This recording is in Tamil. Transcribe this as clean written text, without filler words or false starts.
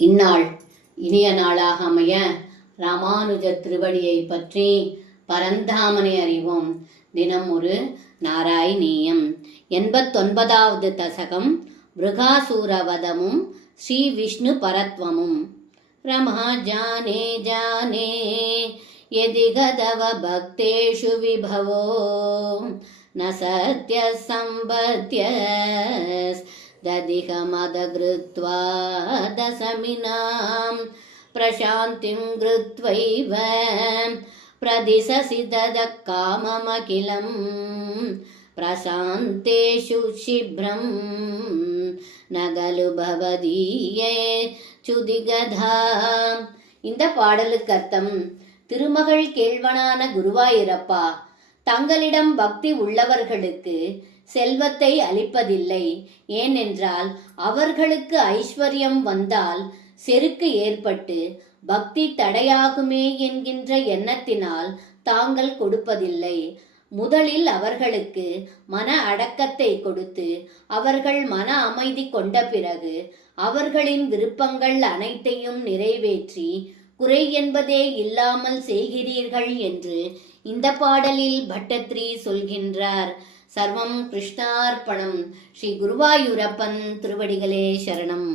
இந்நாள் இனிய நாளாக அமைய ராமானுஜ திருவடியை பற்றி பரந்தாமனை அறிவோம். தினம் ஒரு நாராயணீயம். 89வது தசகம் மிருகாசூரவதமும் ஸ்ரீ விஷ்ணு பரத்வமும். ரமா ஜானே ஜானே யதிகதவ பக்தேஷு விபவோ ந சத்ய சம்பத்ய ததிகமதகிருத்வா தசமினாம் பிரசாந்திம் கிருத்வைவ பிரதிசசி ததக் காமமகிலம் பிரசாந்தேஷு சிப்ரம் நகலு பவதீயே சுதிகதா. இந்த பாடலுக்கு அர்த்தம்: திருமகள் கேள்வனான குருவாயூரப்பா, தங்களிடம் பக்தி உள்ளவர்களுக்கு செல்வத்தை அளிப்பதில்லை. ஏனென்றால் அவர்களுக்கு ஐஸ்வர்யம் வந்தால் செருக்கு ஏற்பட்டு பக்தி தடையாகுமே என்கின்ற எண்ணத்தினால் தாங்கள் கொடுப்பதில்லை. முதலில் அவர்களுக்கு மன அடக்கத்தை கொடுத்து அவர்கள் மன அமைதி கொண்ட பிறகு அவர்களின் விருப்பங்கள் அனைத்தையும் நிறைவேற்றி குறை என்பதே இல்லாமல் செய்கிறீர்கள் என்று இந்த பாடலில் பட்டத்ரி சொல்கின்றார். சர்வம் கிருஷ்ணார்ப்பணம். ஸ்ரீ குருவாயூரப்பன் திருவடிகளே சரணம்.